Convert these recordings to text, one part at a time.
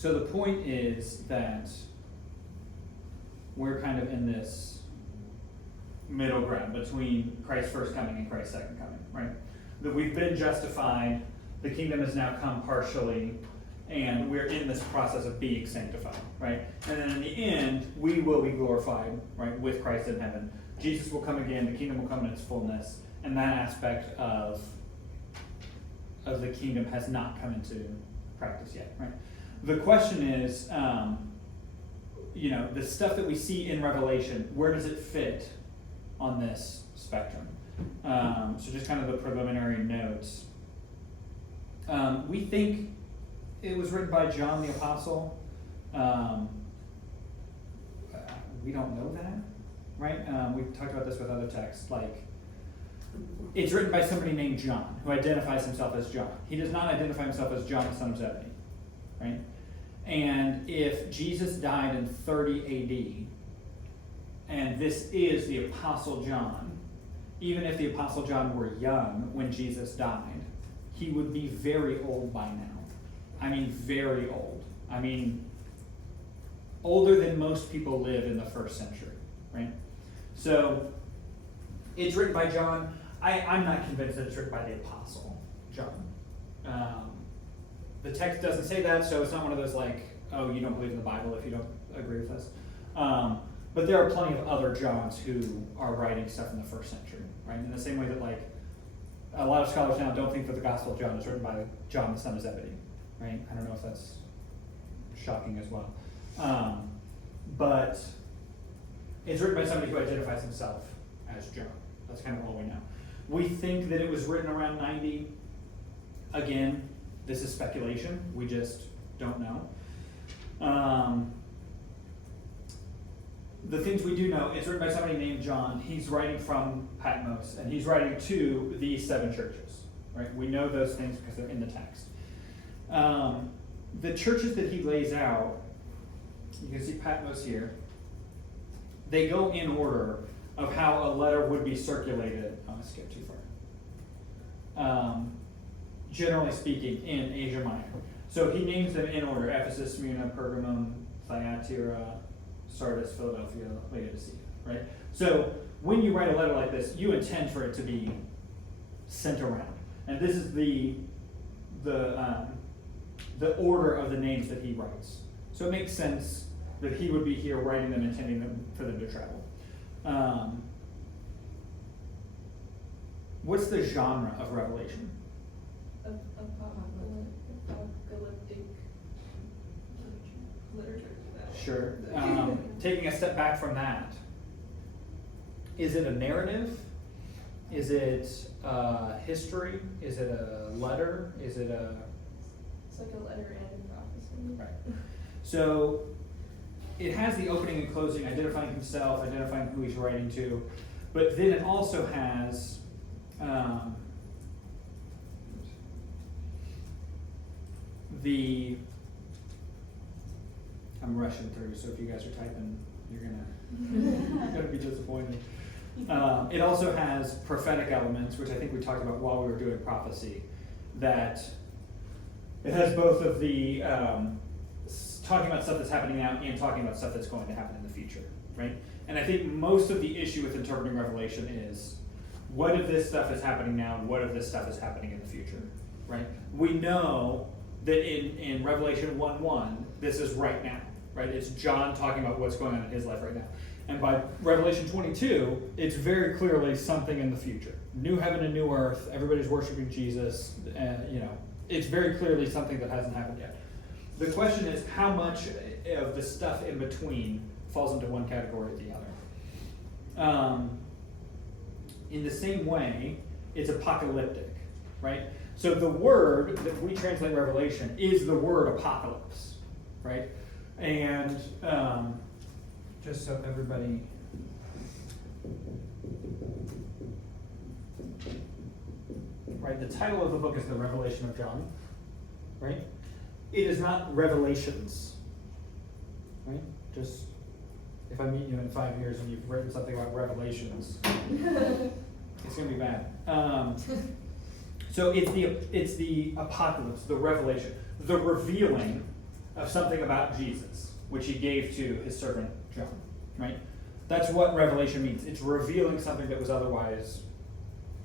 So the point is that we're kind of in this middle ground between Christ's first coming and Christ's second coming, right? That we've been justified, the kingdom has now come partially, and we're in this process of being sanctified, right? And then in the end, we will be glorified, right, with Christ in heaven. Jesus will come again, the kingdom will come in its fullness, and that aspect of the kingdom has not come into practice yet, right? The question is, the stuff that we see in Revelation, where does it fit on this spectrum? So just kind of the preliminary notes. We think it was written by John the Apostle. We don't know that, right? We've talked about this with other texts. Like, it's written by somebody named John, who identifies himself as John. He does not identify himself as John, the son of Zebedee, right? And if Jesus died in 30 AD, and this is the Apostle John, even if the Apostle John were young when Jesus died, he would be very old by now. I mean, very old. I mean, older than most people live in the first century, right? So, it's written by John. I'm not convinced that it's written by the Apostle John. The text doesn't say that, so it's not one of those like, oh, you don't believe in the Bible if you don't agree with us. But there are plenty of other Johns who are writing stuff in the first century, right? In the same way that, like, a lot of scholars now don't think that the Gospel of John is written by John, the son of Zebedee, right? I don't know if that's shocking as well. But it's written by somebody who identifies himself as John. That's kind of all we know. We think that it was written around 90. Again, this is speculation. We just don't know. The things we do know, it's written by somebody named John. He's writing from Patmos, and he's writing to these 7 churches, right? We know those things because they're in the text. The churches that he lays out, you can see Patmos here, they go in order of how a letter would be circulated. I'm going to skip too far. Generally speaking, in Asia Minor. So he names them in order: Ephesus, Smyrna, Pergamum, Thyatira, Sardis, Philadelphia, Laodicea, right? So when you write a letter like this, you intend for it to be sent around. And this is the order of the names that he writes. So it makes sense that he would be here writing them, intending them for them to travel. What's the genre of Revelation? Apocalyptic literature. Sure. Taking a step back from that, is it a narrative? Is it history? Is it a letter? Is it a... It's like a letter and a prophecy. Right. So it has the opening and closing, identifying himself, identifying who he's writing to, but then it also has I'm rushing through, so if you guys are typing, you're gonna be disappointed. It also has prophetic elements, which I think we talked about while we were doing prophecy, that it has both of the talking about stuff that's happening now and talking about stuff that's going to happen in the future, right? And I think most of the issue with interpreting Revelation is, what if this stuff is happening now, and what if this stuff is happening in the future, right? We know that in Revelation 1:1, this is right now, right? It's John talking about what's going on in his life right now. And by Revelation 22, it's very clearly something in the future. New heaven and new earth, everybody's worshiping Jesus, it's very clearly something that hasn't happened yet. The question is, how much of the stuff in between falls into one category or the other? In the same way, it's apocalyptic, right? So the word that we translate Revelation is the word apocalypse, right? And just so everybody... Right, the title of the book is The Revelation of John, right? It is not Revelations, right? Just, if I meet you in 5 years and you've written something about Revelations, it's going to be bad. So it's the apocalypse, the revelation, the revealing of something about Jesus, which he gave to his servant John, right? That's what revelation means. It's revealing something that was otherwise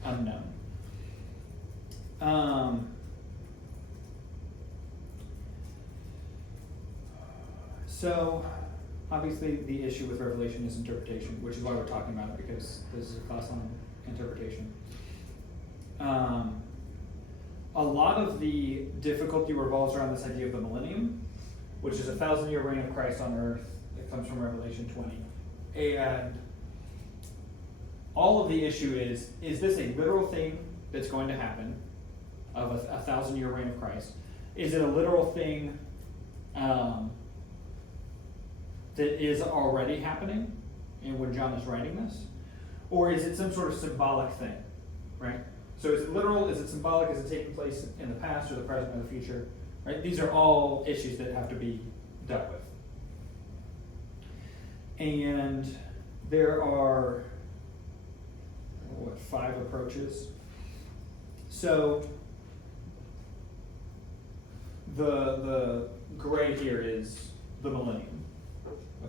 unknown. So, obviously, the issue with revelation is interpretation, which is why we're talking about it, because this is a class on interpretation. A lot of the difficulty revolves around this idea of the millennium, which is a 1,000-year reign of Christ on earth. It comes from Revelation 20. And all of the issue is this a literal thing that's going to happen of a 1,000-year reign of Christ? Is it a literal thing that is already happening and when John is writing this? Or is it some sort of symbolic thing, right? So is it literal, is it symbolic, is it taking place in the past or the present or the future, right? These are all issues that have to be dealt with. And there are, 5 approaches? So the gray here is the millennium.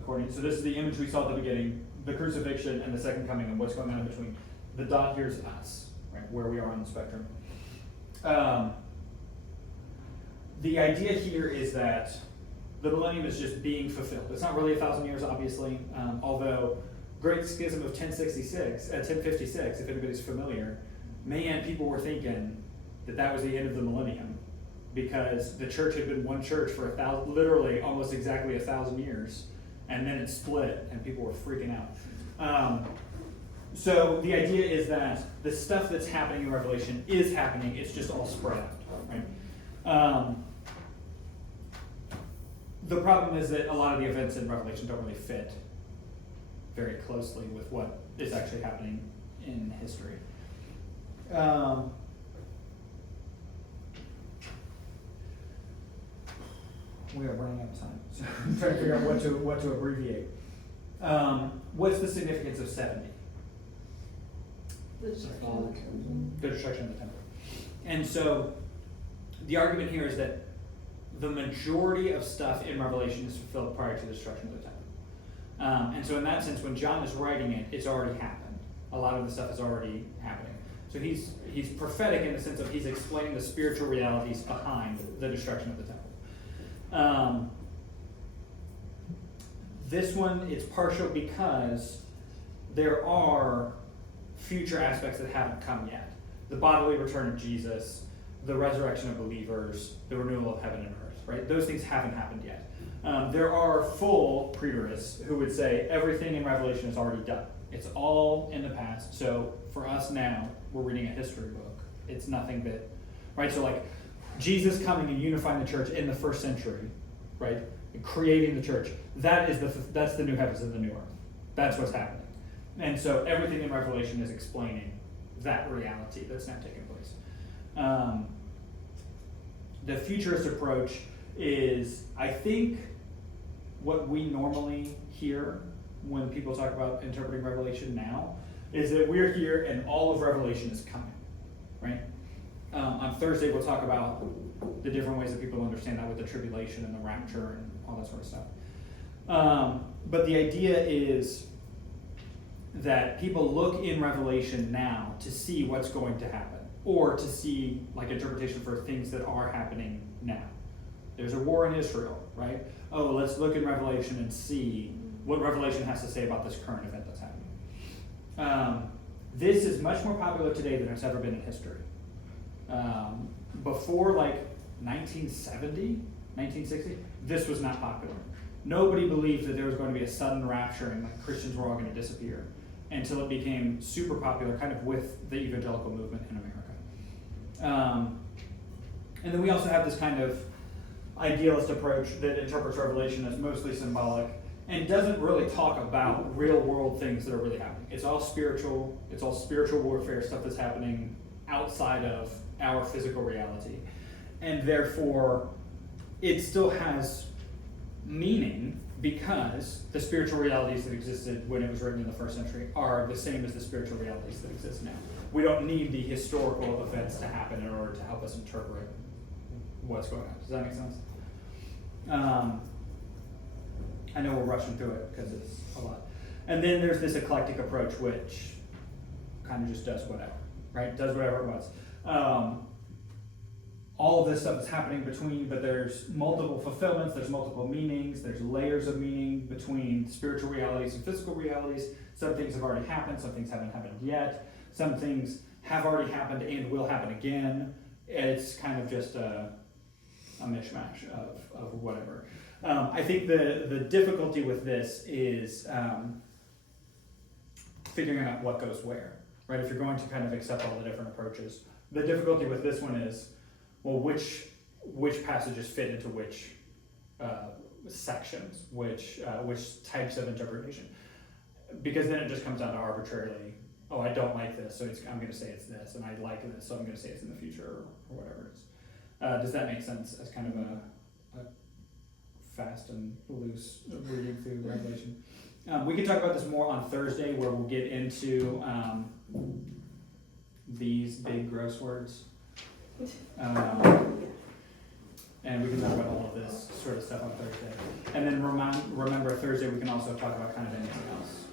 So this is the image we saw at the beginning, the crucifixion and the second coming and what's going on in between. The dot here is us, right, where we are on the spectrum. The idea here is that the millennium is just being fulfilled. It's not really 1,000 years, obviously, although Great Schism of 1056, if anybody's familiar, man, people were thinking that was the end of the millennium because the church had been one church for literally almost exactly 1,000 years, and then it split, and people were freaking out. So the idea is that the stuff that's happening in Revelation is happening, it's just all spread out, right? The problem is that a lot of the events in Revelation don't really fit very closely with what is actually happening in history. We are running out of time, so I'm trying to figure out what to abbreviate. What's the significance of 70? The destruction. The destruction of the temple. And so the argument here is that the majority of stuff in Revelation is fulfilled prior to the destruction of the temple. And so in that sense, when John is writing it, it's already happened. A lot of the stuff is already happening. So he's prophetic in the sense of he's explaining the spiritual realities behind the destruction of the temple. This one, it's partial because there are future aspects that haven't come yet. The bodily return of Jesus, the resurrection of believers, the renewal of heaven and earth, right? Those things haven't happened yet. There are full preterists who would say everything in Revelation is already done. It's all in the past. So for us now, we're reading a history book. It's nothing that, right? So like Jesus coming and unifying the church in the first century, right? And creating the church. That's the new heavens and the new earth. That's what's happening. And so everything in Revelation is explaining that reality that's now taking place. The futurist approach is, I think, what we normally hear when people talk about interpreting Revelation now is that we're here and all of Revelation is coming, right? On Thursday, we'll talk about the different ways that people understand that with the tribulation and the rapture and all that sort of stuff. But the idea is that people look in Revelation now to see what's going to happen, or to see like interpretation for things that are happening now. There's a war in Israel, right? Oh, let's look in Revelation and see what Revelation has to say about this current event that's happening. This is much more popular today than it's ever been in history. Before like 1970, 1960, this was not popular. Nobody believed that there was going to be a sudden rapture and like Christians were all going to disappear until it became super popular, kind of with the evangelical movement in America. And then we also have this kind of idealist approach that interprets Revelation as mostly symbolic and doesn't really talk about real world things that are really happening. It's all spiritual warfare, stuff that's happening outside of our physical reality. And therefore, it still has meaning because the spiritual realities that existed when it was written in the first century are the same as the spiritual realities that exist now. We don't need the historical events to happen in order to help us interpret what's going on. Does that make sense? I know we're rushing through it because it's a lot. And then there's this eclectic approach, which kind of just does whatever, right? Does whatever it wants. All of this stuff is happening between, but there's multiple fulfillments, there's multiple meanings, there's layers of meaning between spiritual realities and physical realities. Some things have already happened, some things haven't happened yet. Some things have already happened and will happen again. It's kind of just a mishmash of whatever. I think the difficulty with this is figuring out what goes where, right? If you're going to kind of accept all the different approaches. The difficulty with this one is, well, which passages fit into which sections, which types of interpretation? Because then it just comes down to arbitrarily, oh, I don't like this, so I'm going to say it's this, and I like this, so I'm going to say it's in the future, or whatever it is. Does that make sense as kind of a fast and loose reading through Revelation? We can talk about this more on Thursday, where we'll get into these big gross words. And we can talk about all of this sort of stuff on Thursday. And then remember Thursday we can also talk about kind of anything else.